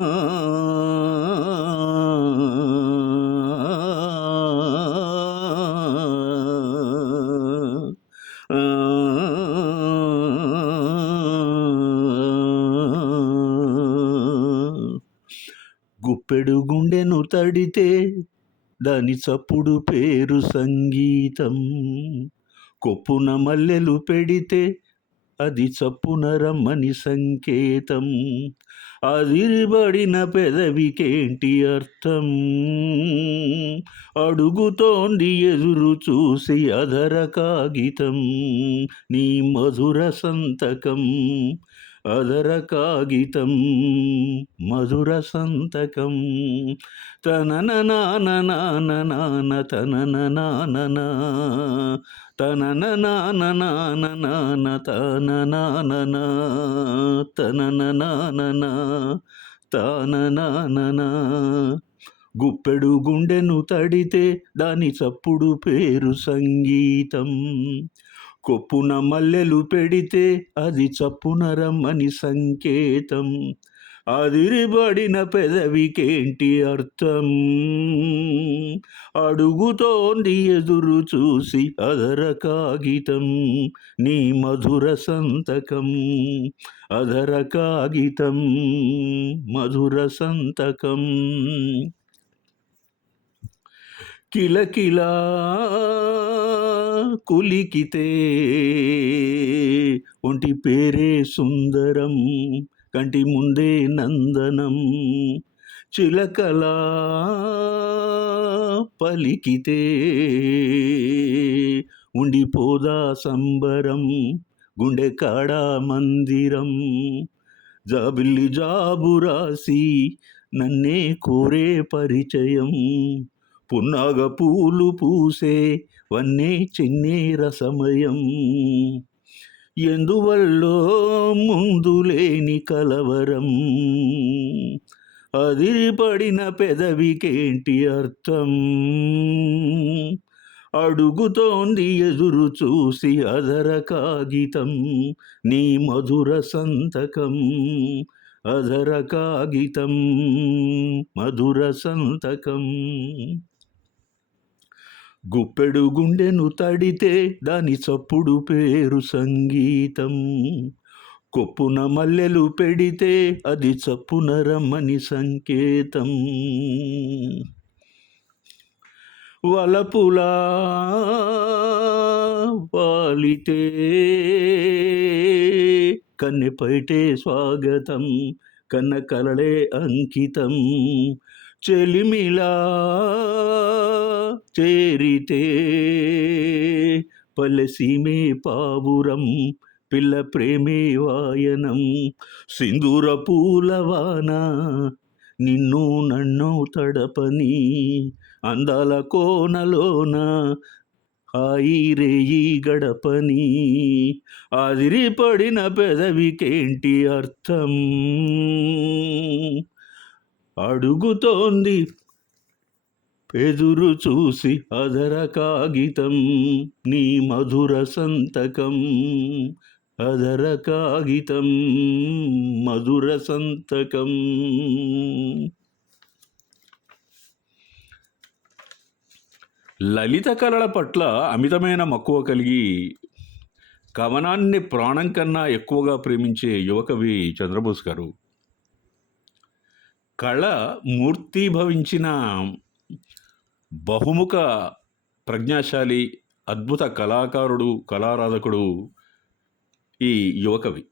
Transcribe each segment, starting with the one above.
గుప్పెడు గుండెను తడితే దాని చప్పుడు పేరు సంగీతం. కొప్పున మల్లెలు పెడితే అది చప్పున రమ్మని సంకేతం. అదిరిబడిన పెదవికేంటి అర్థం? అడుగుతోంది ఎదురు చూసి అధర కాగితం. నీ మధుర సంతకం అధర కాగితం, మధుర సంతకం. తనన నాన నాన నాన తనన నాన తనన నాన నాన నాన తన నాన తనన నాన తాన నాన. గుప్పెడు గుండెను తడితే దాని చప్పుడు పేరు సంగీతం. కొప్పున మల్లెలు పెడితే అది చప్పున రమ్మని సంకేతం. అదిరిబడిన పెదవికేంటి అర్థం? అడుగుతోంది ఎదురు చూసి అధర కాగితం. నీ మధుర సంతకం అధర కాగితం, మధుర సంతకం. కిలకిలా కులికితే ఒంటి పేరే సుందరం, కంటి ముందే నందనం. చిలకలా పలికితే ఉండిపోదా సంబరం, గుండె కాడా మందిరం. జాబిల్లి జాబు రాసి నన్నే కోరే పరిచయం. పున్నాగ పూలు పూసే వన్నే చిన్నేర సమయం. ఎందువల్లో ముందులేని కలవరం. అదిరిపడిన పెదవికేంటి అర్థం? అడుగుతోంది ఎదురు చూసి అధర కాగితం. నీ మధుర సంతకం అధర కాగితం, మధుర సంతకం. గుప్పెడు గుండెను తడితే దాని చప్పుడు పేరు సంగీతం. కొప్పున మల్లెలు పెడితే అది చప్పున రమ్మని సంకేతం. వలపులా వాలితే కన్నెపైటే స్వాగతం, కన్న కలలే అంకితం. చెలిమిలా చేరితే పల్లెసీమే పావురం, పిల్ల ప్రేమే వాయనం. సింధూర పూలవాన నిన్ను నన్ను తడపని, అందాల కోనలోన హాయి రేయి గడపని. అదిరిపడిన పెదవికేంటి అర్థం? అడుగుతోంది ఎదురు చూసి అధర కాగితం. నీ మధుర సంతకం అధర కాగితం, మధుర సంతకం. లలిత కళల పట్ల అమితమైన మక్కువ కలిగి కవనాన్ని ప్రాణం కన్నా ఎక్కువగా ప్రేమించే యువకవి చంద్రబోస్ గారు. కళ మూర్తీభవించిన బహుముఖ ప్రజ్ఞాశాలి, అద్భుత కళాకారుడు, కళారాధకుడు ఈ యువకవి.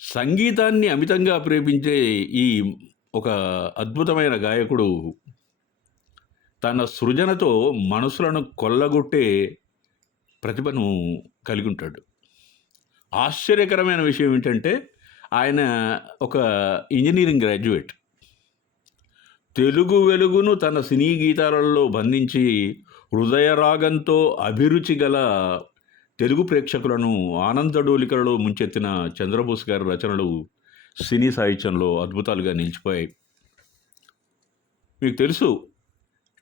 సంగీతాన్ని అమితంగా ప్రేమించే ఈ ఒక అద్భుతమైన గాయకుడు తన సృజనతో మనసులను కొల్లగొట్టే ప్రతిభను కలిగి ఉంటాడు. ఆశ్చర్యకరమైన విషయం ఏంటంటే ఆయన ఒక ఇంజనీరింగ్ గ్రాడ్యుయేట్. తెలుగు వెలుగును తన సినీ గీతాలలో బంధించి హృదయరాగంతో అభిరుచి గల తెలుగు ప్రేక్షకులను ఆనందడోలికలలో ముంచెత్తిన చంద్రబోస్ గారి రచనలు సినీ సాహిత్యంలో అద్భుతాలుగా నిలిచిపోయాయి. మీకు తెలుసు,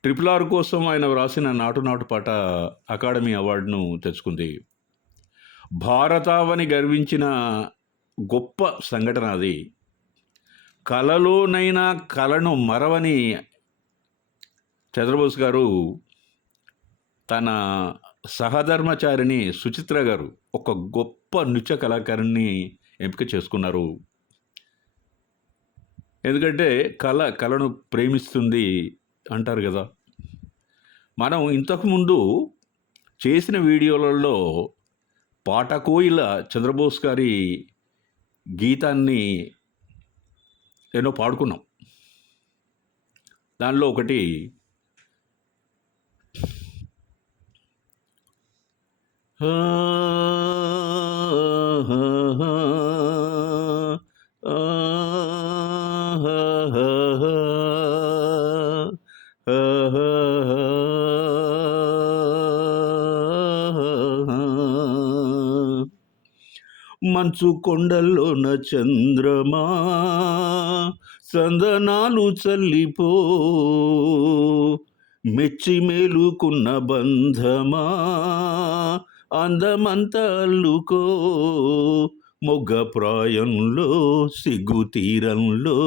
RRR కోసం ఆయన వ్రాసిన నాటు నాటు పాట అకాడమీ అవార్డును తెచ్చుకుంది. భారతావని గర్వించిన గొప్ప సంఘటన అది. కలలోనైనా కలను మరవని చంద్రబోస్ గారు తన సహధర్మచారిణి సుచిత్ర గారు ఒక గొప్ప నృత్య కళాకారుణ్ణి ఎంపిక చేసుకున్నారు. ఎందుకంటే కళను ప్రేమిస్తుంది అంటారు కదా. మనం ఇంతకుముందు చేసిన వీడియోలలో పాటకోయిల చంద్రబోస్ గారి గీతాన్ని ఎన్నో పాడుకున్నాం. దానిలో ఒకటి మంచు కొండల్లోన చంద్రమా సందనాలు చల్లిపో, మెచ్చి మేలుకున్న బంధమా అందమంత అల్లుకో, మొగ్గ ప్రాయంలో సిగ్గు తీరంలో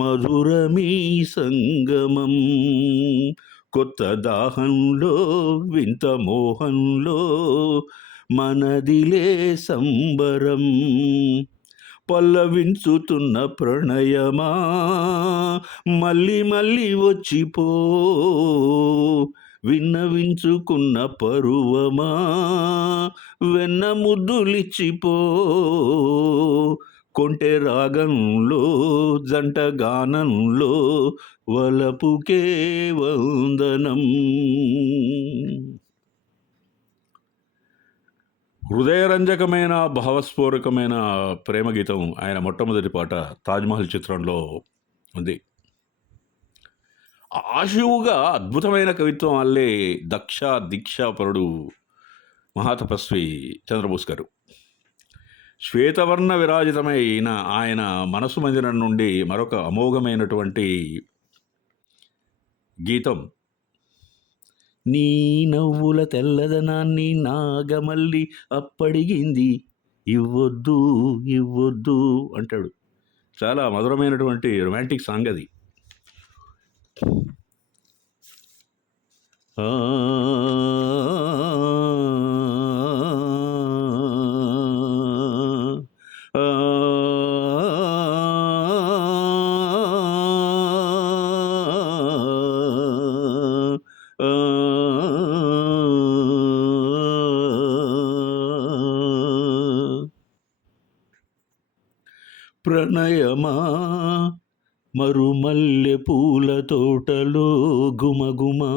మధురమీ సంగమం, కొత్త దాహంలో వింత మోహంలో మనదిలే సంబరం, పల్లవించుతున్న ప్రణయమా మళ్ళీ మళ్ళీ వచ్చిపో, విన్నవించుకున్న పరువమా వెన్న ముద్దులిచ్చిపో, కొంటె రాగంలో జంట గానంలో వలపుకే వందనం. హృదయరంజకమైన భావస్ఫోరకమైన ప్రేమ గీతం ఆయన మొట్టమొదటి పాట తాజ్మహల్ చిత్రంలో ఉంది. ఆశువుగా అద్భుతమైన కవిత్వం అల్లే దీక్షాపరుడు మహాతపస్వి చంద్రబోస్ గారు. శ్వేతవర్ణ విరాజితమైన ఆయన మనసు మందిరం నుండి మరొక అమోఘమైనటువంటి గీతం, నీ నవ్వుల తెల్లదనాన్ని నాగమల్లి అప్పడిగింది, ఇవ్వొద్దు ఇవ్వొద్దు అంటాడు. చాలా మధురమైనటువంటి రొమాంటిక్ సాంగ్ అది. ప్రణయమా మరుమల్లె పూల తోటలో గుమగుమా,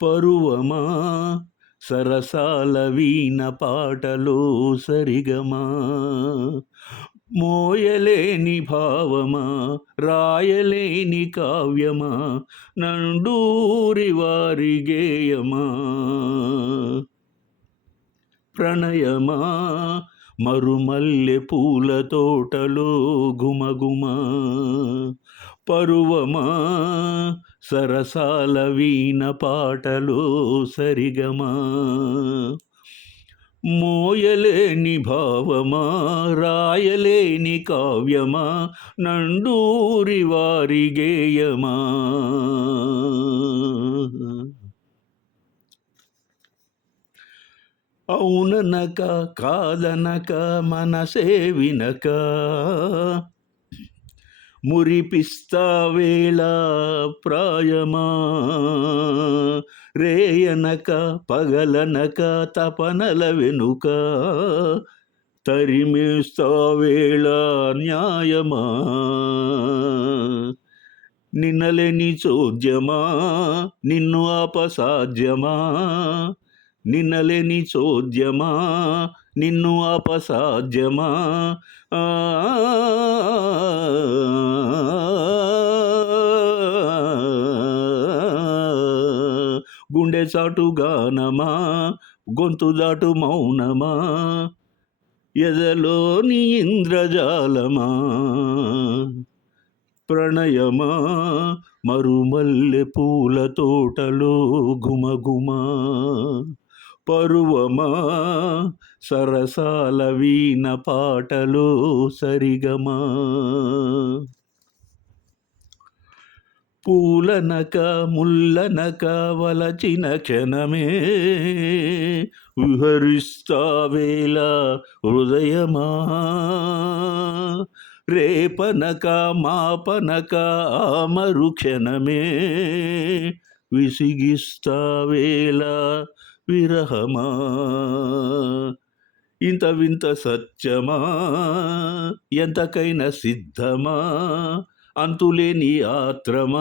పరువమా సరసాల వీణ పాటలో సరిగమా, మోయలేని భావమా రాయలేని కావ్యమా నండూరి వారి గేయమా, ప్రణయమా మరుమల్లె పూల తోటలో గుమగుమా, పరువమా సరసాల వీణ పాటలో సరిగమా, మోయలేని భావమా రాయలేని కావ్యమా నండూరి వారి గేయమా. అవుననక కాదనక మనసే వినక, మురిపిస్తావేళ ప్రాయమా, రేయనక పగలనక తపనల వెనుక, తరిమేస్తావేళ న్యాయమా, నిన్నలేని చోద్యమా నిన్ను అపసాధ్యమా, నిన్నలేని చోద్యమా నిన్ను అపసాధ్యమా, గుండె చాటు గానమా గొంతు దాటు మౌనమా, ఎదలోని ఇంద్రజాలమా, ప్రణయమా మరుమల్లె పూల తోటలో గుమగుమా, పరువమా సరసాల వీణ పాటలో సరిగమా. పూలనక ముల్లనక వలచిన క్షణమే విహరిస్తావేళ హృదయమా. రేపనక మాపనక ఆ మరుక్షణమే విసిగిస్తావేళ విరహమా. ఇంత వింత సత్యమా ఎంతకైనా సిద్ధమా. అంతులేని ఆత్రమా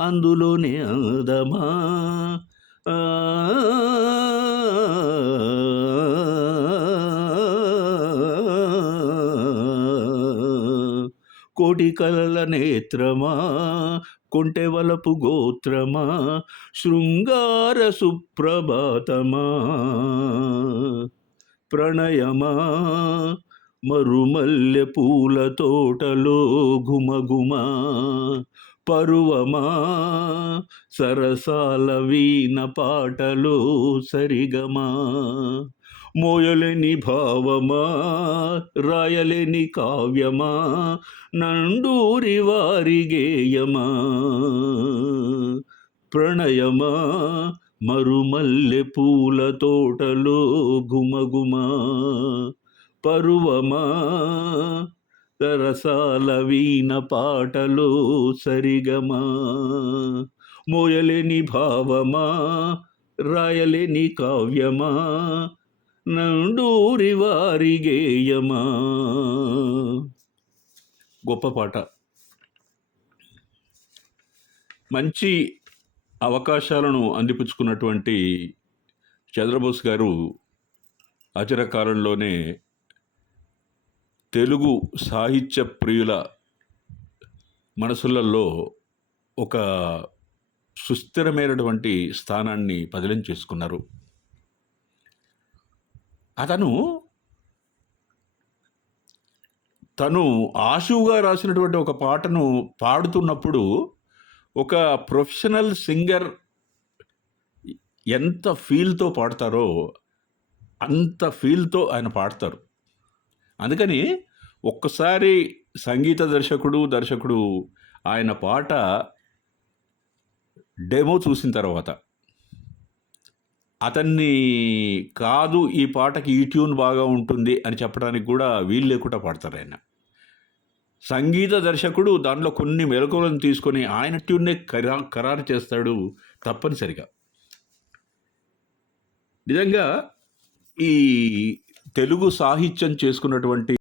అందులోనే అందమా. ఆ, కోటి కలల నేత్రమా కొంటెవలపు గోత్రమా శృంగార సుప్రభాతమా. ప్రణయమా మరుమల్లె పూల తోటలో ఘుమఘుమా. పరువమా సరసాల వీణ పాటలో సరిగమా. మోయలేని భావమా రాయలేని కావ్యమా నండూరి వారి గేయమా. ప్రణయమా మరుమల్లె పూల తోటలో ఘుమఘుమా. పరువమా సరసాల వీణ పాటలో సరిగమా. మోయలేని భావమా రాయలేని కావ్యమా నండూరి వారి గేయమా. గొప్ప పాట. మంచి అవకాశాలను అందిపుచ్చుకున్నటువంటి చంద్రబోస్ గారు అచిర కాలంలోనే తెలుగు సాహిత్య ప్రియుల మనసులలో ఒక సుస్థిరమైనటువంటి స్థానాన్ని పదిలం చేసుకున్నారు. తను ఆశువుగా రాసినటువంటి ఒక పాటను పాడుతున్నప్పుడు ఒక ప్రొఫెషనల్ సింగర్ ఎంత ఫీల్తో పాడతారో అంత ఫీల్తో ఆయన పాడతారు. అందుకని ఒక్కసారి సంగీత దర్శకుడు ఆయన పాట డెమో చూసిన తర్వాత అతన్ని కాదు ఈ పాటకి ఈ ట్యూన్ బాగా ఉంటుంది అని చెప్పడానికి కూడా వీలు లేకుండా పాడతారు ఆయన. సంగీత దర్శకుడు దానిలో కొన్ని మెలకువలను తీసుకొని ఆయన ట్యూన్నే ఖరారు చేస్తాడు తప్పనిసరిగా. నిజంగా ఈ తెలుగు సాహిత్యం చేసుకున్నటువంటి